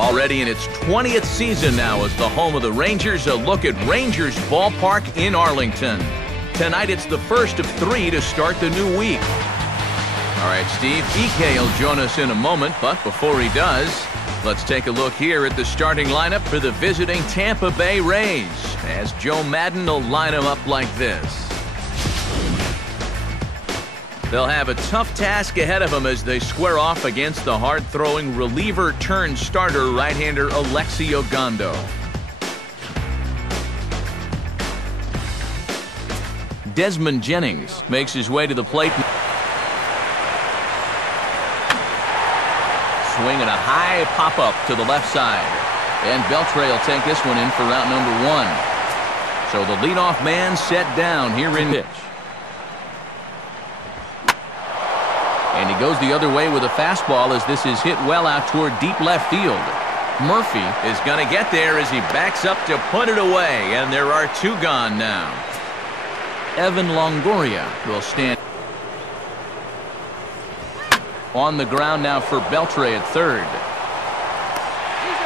Already in its 20th season now as the home of the Rangers, a look at Rangers Ballpark in Arlington. Tonight it's the first of 3 to start the new week. All right, Steve, EK will join us in a moment, but before he does, let's take a look here at the starting lineup for the visiting Tampa Bay Rays, as Joe Madden will line them up like this. They'll have a tough task ahead of them as they square off against the hard-throwing reliever-turned-starter right-hander Alexi Ogando. Desmond Jennings makes his way to the plate. Swing and a high pop-up to the left side. And Beltre will take this one in for route number 1. So the leadoff man set down here in pitch. And he goes the other way with a fastball as this is hit well out toward deep left field. Murphy is going to get there as he backs up to put it away, and there are 2 gone now. Evan Longoria will stand on the ground now for Beltre at third.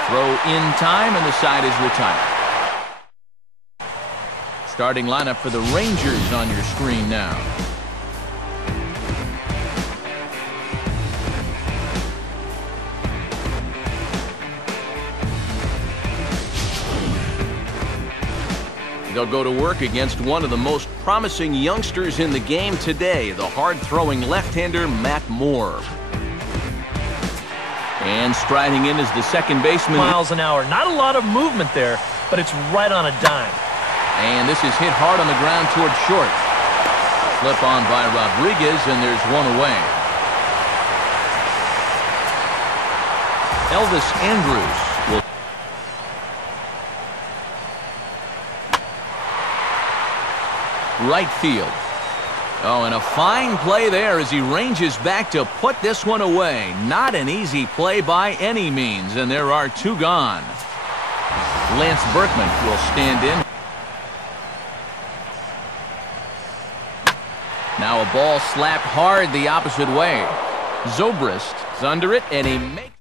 Throw in time, and the side is retired. Starting lineup for the Rangers on your screen now. They'll go to work against one of the most promising youngsters in the game today, the hard-throwing left-hander Matt Moore. And striding in is the second baseman. Miles an hour. Not a lot of movement there, but it's right on a dime. And this is hit hard on the ground toward short. Flip on by Rodriguez, and there's 1 away. Elvis Andrus will right field. Oh, and a fine play there as he ranges back to put this one away. Not an easy play by any means, and there are 2 gone. Lance Berkman will stand in. Now a ball slapped hard the opposite way. Zobrist is under it, and he makes.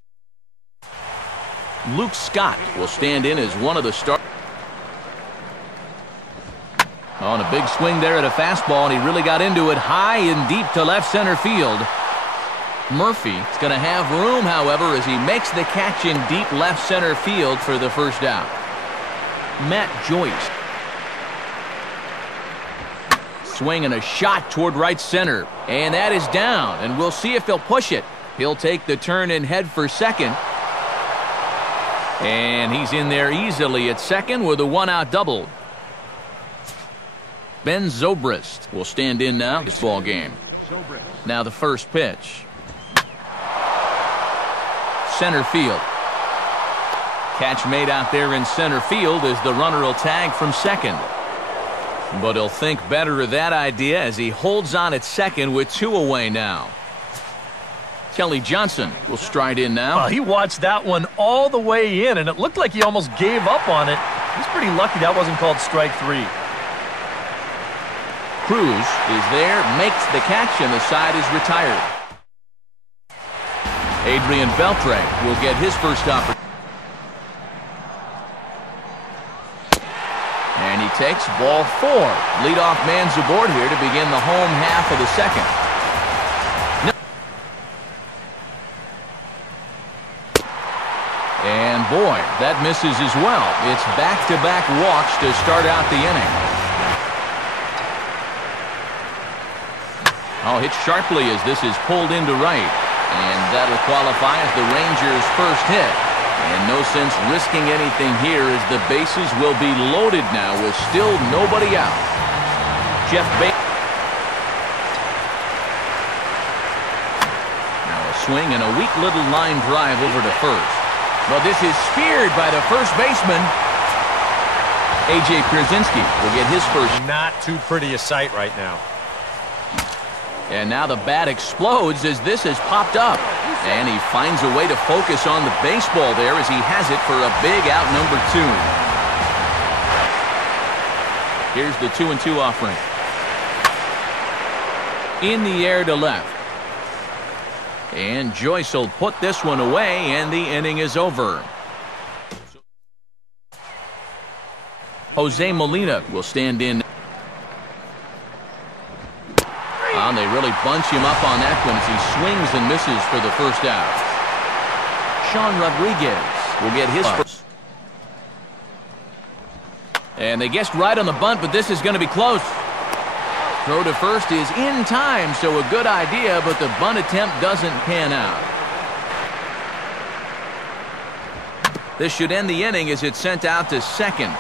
Luke Scott will stand in as one of the starters. On a big swing there at a fastball, and he really got into it high and deep to left center field. Murphy is going to have room, however, as he makes the catch in deep left center field for the first out. Matt Joyce. Swing and a shot toward right center, and that is down, and we'll see if he'll push it. He'll take the turn and head for second. And he's in there easily at second with a 1-out double. Ben Zobrist will stand in now. This ball game. Now the first pitch. Center field. Catch made out there in center field as the runner will tag from second. But he'll think better of that idea as he holds on at second with 2 away now. Kelly Johnson will stride in now. He watched that one all the way in, and it looked like he almost gave up on it. He's pretty lucky that wasn't called strike 3. Cruz is there, makes the catch, and the side is retired. Adrian Beltre will get his first opportunity. And he takes ball 4. Leadoff man's aboard here to begin the home half of the second. And boy, that misses as well. It's back-to-back walks to start out the inning. Oh, hit sharply as this is pulled into right. And that'll qualify as the Rangers' first hit. And no sense risking anything here as the bases will be loaded now with still nobody out. Jeff Baker. Now a swing and a weak little line drive over to first. But this is speared by the first baseman. A.J. Pierzynski will get his first. Not too pretty a sight right now. And now the bat explodes as this has popped up. And he finds a way to focus on the baseball there as he has it for a big out number 2. Here's the 2-2 offering. In the air to left. And Joyce will put this one away, and the inning is over. Jose Molina will stand in. And they really bunch him up on that one as he swings and misses for the first out. Sean Rodriguez will get his first. And they guessed right on the bunt, but this is going to be close. Throw to first is in time, so a good idea, but the bunt attempt doesn't pan out. This should end the inning as it's sent out to second.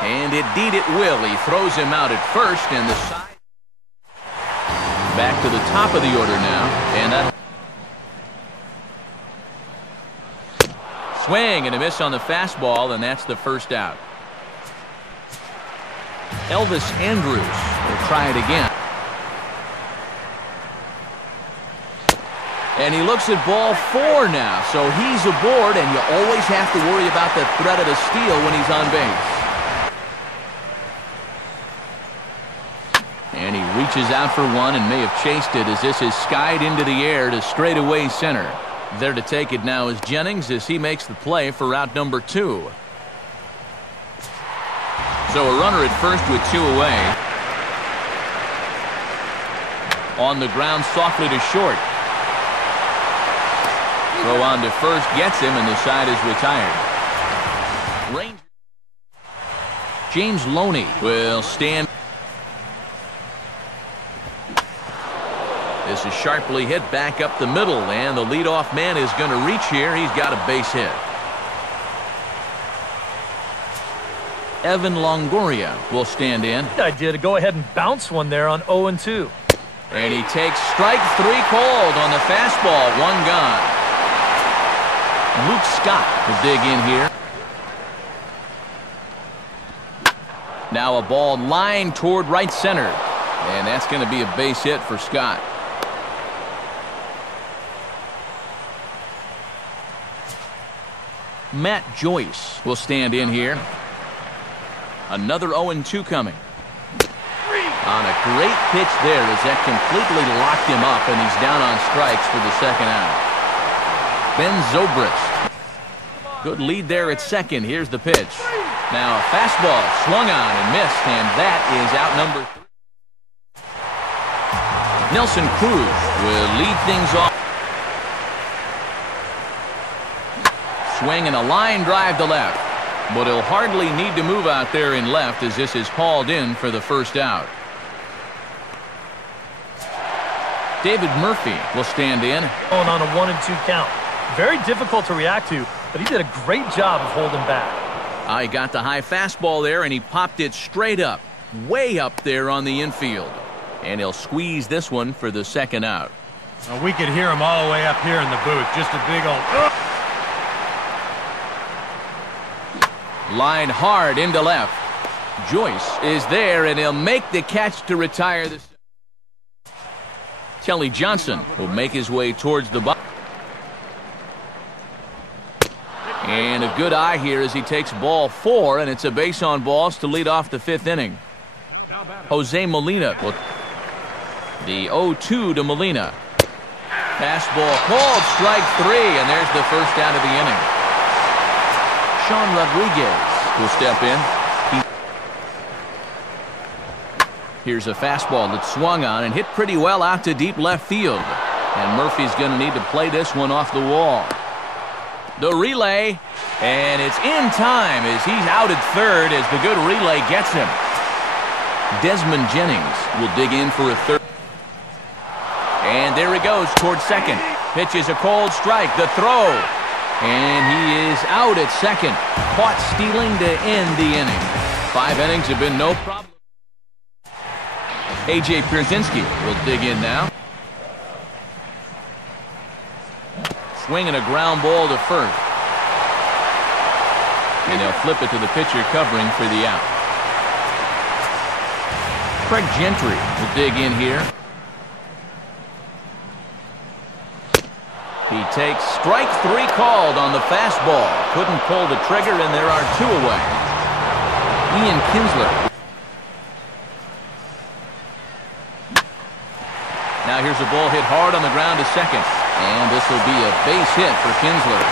And indeed it will. He throws him out at first, and the side. Back to the top of the order now, and that swing and a miss on the fastball, and that's the first out. Elvis Andrus will try it again. And he looks at ball 4 now, so he's aboard, and you always have to worry about the threat of a steal when he's on base. And he reaches out for one and may have chased it as this is skied into the air to straightaway center. There to take it now is Jennings as he makes the play for out number 2. So a runner at first with 2 away. On the ground softly to short. Throw on to first gets him, and the side is retired. James Loney will stand. This is sharply hit back up the middle, and the leadoff man is going to reach here. He's got a base hit. Evan Longoria will stand in. Idea to go ahead and bounce one there on 0-2. And he takes strike 3 cold on the fastball. 1 gone. Luke Scott will dig in here. Now a ball lined toward right center. And that's going to be a base hit for Scott. Matt Joyce will stand in here. Another 0-2 coming. On a great pitch there as that completely locked him up, and he's down on strikes for the second out. Ben Zobrist. Good lead there at second. Here's the pitch. Now a fastball swung on and missed, and that is out number 3. Nelson Cruz will lead things off. Swing and a line drive to left. But he'll hardly need to move out there in left as this is hauled in for the first out. David Murphy will stand in. On a 1-2 count. Very difficult to react to, but he did a great job of holding back. He got the high fastball there, and he popped it straight up, way up there on the infield. And he'll squeeze this one for the second out. Well, we could hear him all the way up here in the booth. Just a big old... Line hard into left. Joyce is there, and he'll make the catch to retire this. Kelly Johnson will make his way towards the box. And a good eye here as he takes ball 4, and it's a base on balls to lead off the 5th inning. Jose Molina will. The 0-2 to Molina. Fastball called, strike 3, and there's the first out of the inning. Sean Rodriguez will step in. Here's a fastball that swung on and hit pretty well out to deep left field. And Murphy's going to need to play this one off the wall. The relay, and it's in time as he's out at third as the good relay gets him. Desmond Jennings will dig in for a third. And there he goes towards second. Pitches a cold strike. The throw. And he is out at second. Caught stealing to end the inning. 5 innings have been no problem. A.J. Pierzynski will dig in now. Swinging a ground ball to first. And they'll flip it to the pitcher covering for the out. Craig Gentry will dig in here. He takes strike 3 called on the fastball. Couldn't pull the trigger, and there are 2 away. Ian Kinsler. Now here's a ball hit hard on the ground to second. And this will be a base hit for Kinsler.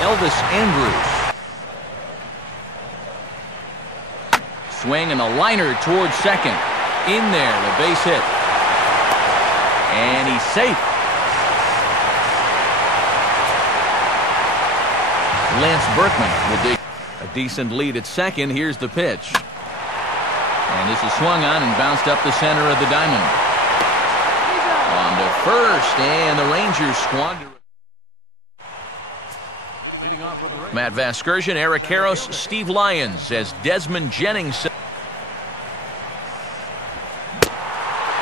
Andrews. Swing and a liner towards second. In there, the base hit. And he's safe. Lance Berkman will dig a decent lead at second. Here's the pitch. And this is swung on and bounced up the center of the diamond. On to first, and the Rangers squander. Matt Vasgersian, Eric Karros, Steve Lyons as Desmond Jennings.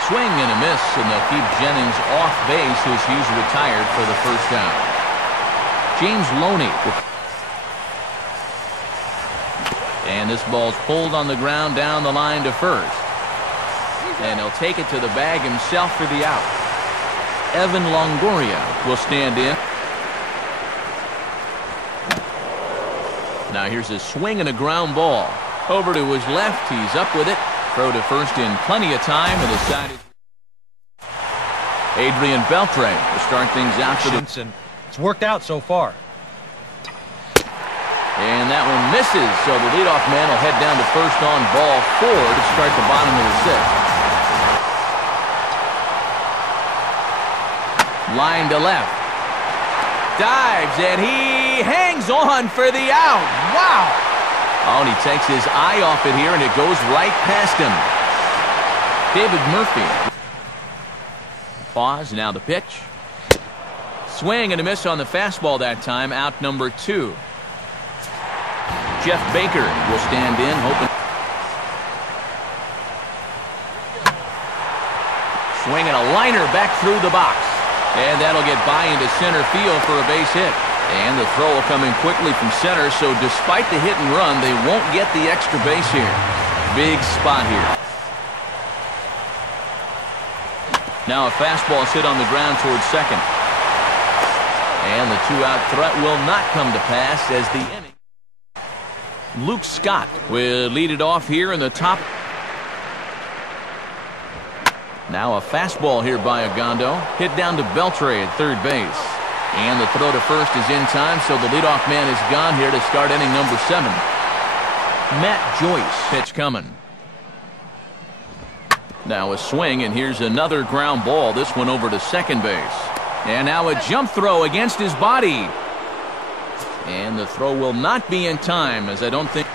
Swing and a miss, and they'll keep Jennings off base, who's Hughes retired for the first out. James Loney. And this ball's pulled on the ground down the line to first. And he'll take it to the bag himself for the out. Evan Longoria will stand in. Now here's a swing and a ground ball. Over to his left, he's up with it. Throw to first in plenty of time, and decided. Adrian Beltre will start things out for the. It's worked out so far. And that one misses, so the leadoff man will head down to first on ball 4 to start the bottom of the 6th. Line to left. Dives, and he hangs on for the out. Wow! Oh, and he takes his eye off it here, and it goes right past him. David Murphy. Pause, now the pitch. Swing and a miss on the fastball that time, out number 2. Jeff Baker will stand in, hoping. Swing and a liner back through the box. And that'll get by into center field for a base hit. And the throw will come in quickly from center, so despite the hit and run, they won't get the extra base here. Big spot here. Now a fastball is hit on the ground towards second. And the 2-out threat will not come to pass as the inning. Luke Scott will lead it off here in the top. Now a fastball here by Agondo. Hit down to Beltre at third base. And the throw to first is in time, so the leadoff man is gone here to start inning number 7. Matt Joyce, pitch coming. Now a swing, and here's another ground ball. This one over to second base. And now a jump throw against his body. And the throw will not be in time, as I don't think.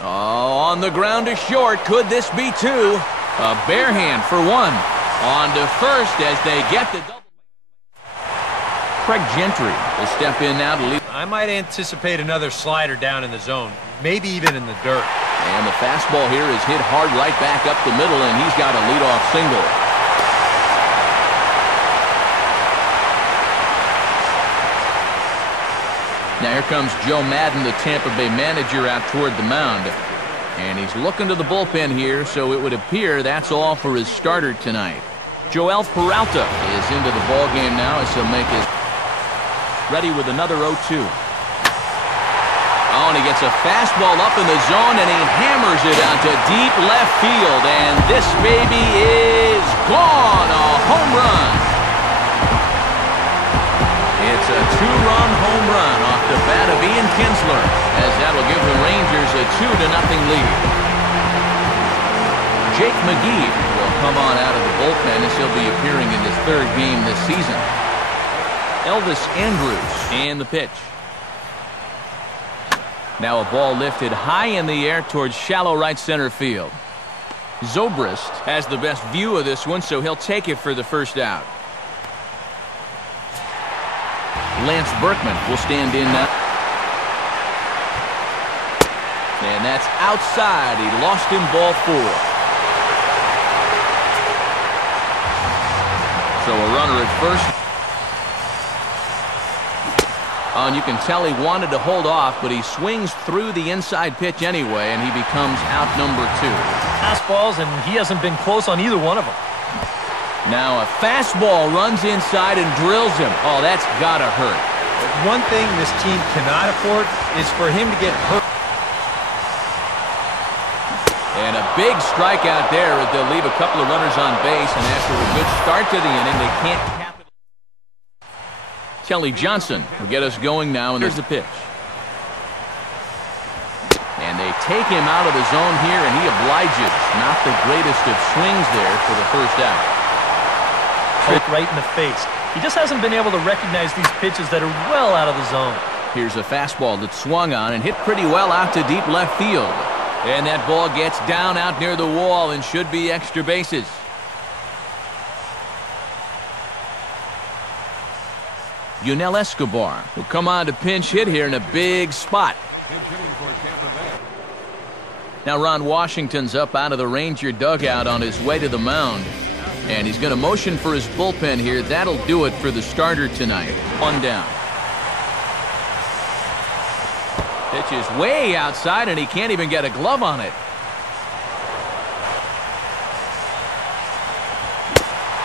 Oh, on the ground to short. Could this be 2? A bare hand for 1. On to first as they get the double. Craig Gentry will step in now to lead. I might anticipate another slider down in the zone, maybe even in the dirt. And the fastball here is hit hard right back up the middle, and he's got a leadoff single. Now here comes Joe Madden, the Tampa Bay manager, out toward the mound. And he's looking to the bullpen here, so it would appear that's all for his starter tonight. Joel Peralta is into the ballgame now as he'll make his ready with another 0-2. Oh, and he gets a fastball up in the zone, and he hammers it out to deep left field. And this baby is gone. A home run. It's a 2-run home run off the bat of Ian Kinsler, as that'll give the Rangers a 2-0 lead. Jake McGee will come on out of the bullpen as he'll be appearing in his 3rd game this season. Elvis Andrews and the pitch. Now a ball lifted high in the air towards shallow right center field. Zobrist has the best view of this one, so he'll take it for the first out. Lance Berkman will stand in now. And that's outside. He lost him ball 4. So a runner at first. Oh, and you can tell he wanted to hold off, but he swings through the inside pitch anyway, and he becomes out number 2. Fastballs, and he hasn't been close on either one of them. Now a fastball runs inside and drills him. Oh, that's gotta hurt. One thing this team cannot afford is for him to get hurt. And a big strikeout there as they'll leave a couple of runners on base, and after a good start to the inning, they can't capitalize. Kelly Johnson will get us going now. And here's the pitch. And they take him out of the zone here, and he obliges. Not the greatest of swings there for the first out. Right in the face. He just hasn't been able to recognize these pitches that are well out of the zone. Here's a fastball that swung on and hit pretty well out to deep left field. And that ball gets down out near the wall and should be extra bases. Yunel Escobar will come on to pinch hit here in a big spot. Pinch hitting for Tampa Bay. Now Ron Washington's up out of the Ranger dugout on his way to the mound. And he's going to motion for his bullpen here. That'll do it for the starter tonight. One down. Pitch is way outside, and he can't even get a glove on it.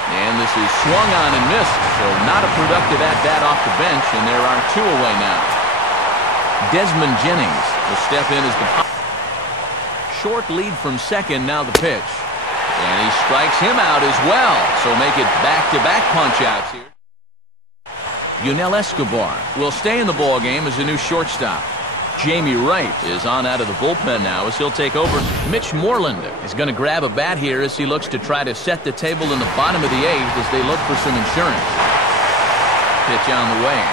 And this is swung on and missed, so not a productive at-bat off the bench, and there are two away now. Desmond Jennings will step in as the short lead from second. Now the pitch. And he strikes him out as well, so make it back-to-back punch-outs here. Yunel Escobar will stay in the ballgame as a new shortstop. Jamie Wright is on out of the bullpen now as he'll take over. Mitch Moreland is going to grab a bat here as he looks to try to set the table in the bottom of the eighth as they look for some insurance. Pitch on the way.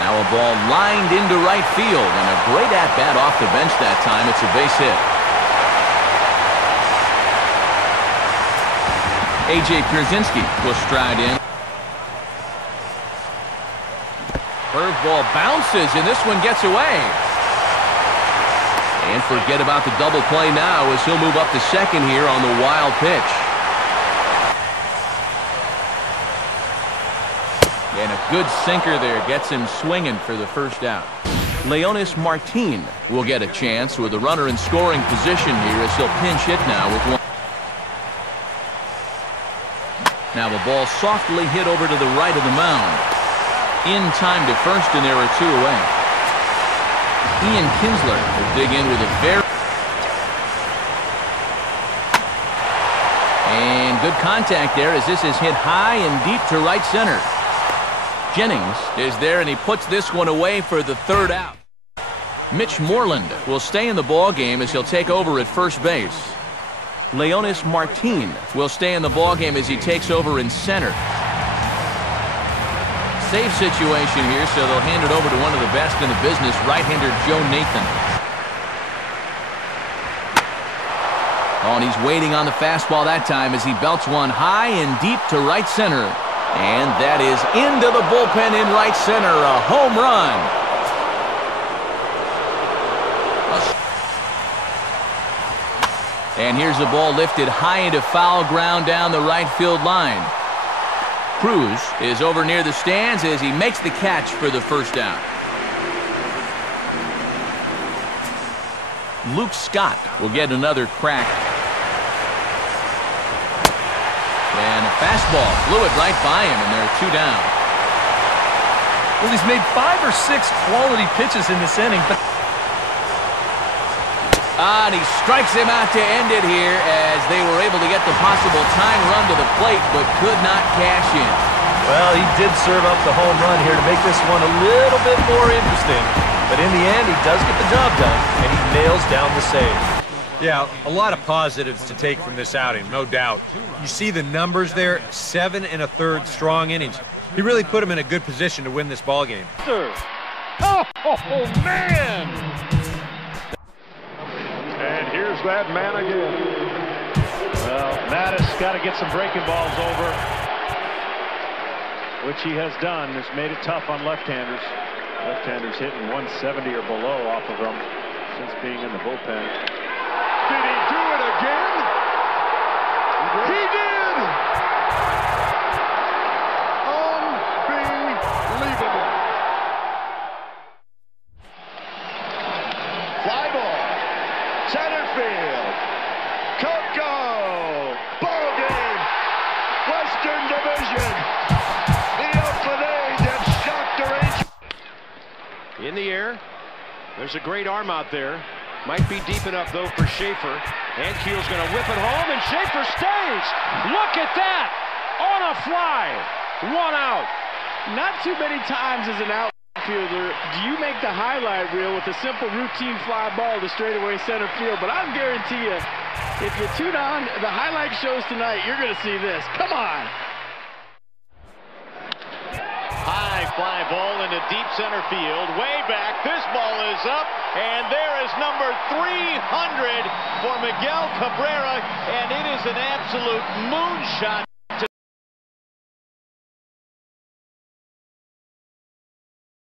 Now a ball lined into right field, and a great at-bat off the bench that time. It's a base hit. A.J. Pierzynski will stride in. Curveball bounces, and this one gets away. And forget about the double play now as he'll move up to second here on the wild pitch. And a good sinker there gets him swinging for the first out. Leonis Martin will get a chance with a runner in scoring position here as he'll pinch hit now with one. Now the ball softly hit over to the right of the mound. In time to first, and there are two away. Ian Kinsler will dig in with a very... And good contact there as this is hit high and deep to right center. Jennings is there, and he puts this one away for the third out. Mitch Moreland will stay in the ballgame as he'll take over at first base. Leonis Martin will stay in the ballgame as he takes over in center. Save situation here, so they'll hand it over to one of the best in the business, right-hander Joe Nathan. Oh, and he's waiting on the fastball that time as he belts one high and deep to right center. And that is into the bullpen in right center, a home run. And here's the ball lifted high into foul ground down the right field line. Cruz is over near the stands as he makes the catch for the first out. Luke Scott will get another crack. And a fastball blew it right by him, and there are two down. Well, he's made 5 or 6 quality pitches in this inning, but... And he strikes him out to end it here as they were able to get the possible tying run to the plate, but could not cash in. Well, he did serve up the home run here to make this one a little bit more interesting. But in the end, he does get the job done, and he nails down the save. Yeah, a lot of positives to take from this outing, no doubt. You see the numbers there, 7 1/3 strong innings. He really put him in a good position to win this ball game. Oh, man! And here's that man again. Well, Mattis got to get some breaking balls over, which he has done. It's made it tough on left-handers. Left-handers hitting 170 or below off of him since being in the bullpen. Did he do it again? He did! Unbelievable. Fly ball. Center field. Coco. Ball game. Western Division. The Oakland A's have shocked the Rangers. In the air. There's a great arm out there. Might be deep enough, though, for Schaefer. Ankiel's going to whip it home, and Schaefer stays. Look at that. On a fly. 1 out. Not too many times as an outfielder do you make the highlight reel with a simple routine fly ball to straightaway center field, but I'll guarantee you, if you tune on the highlight shows tonight, you're going to see this. Come on. High fly ball into deep center field. Way back. This ball is up. And there is number 300 for Miguel Cabrera. And it is an absolute moonshot.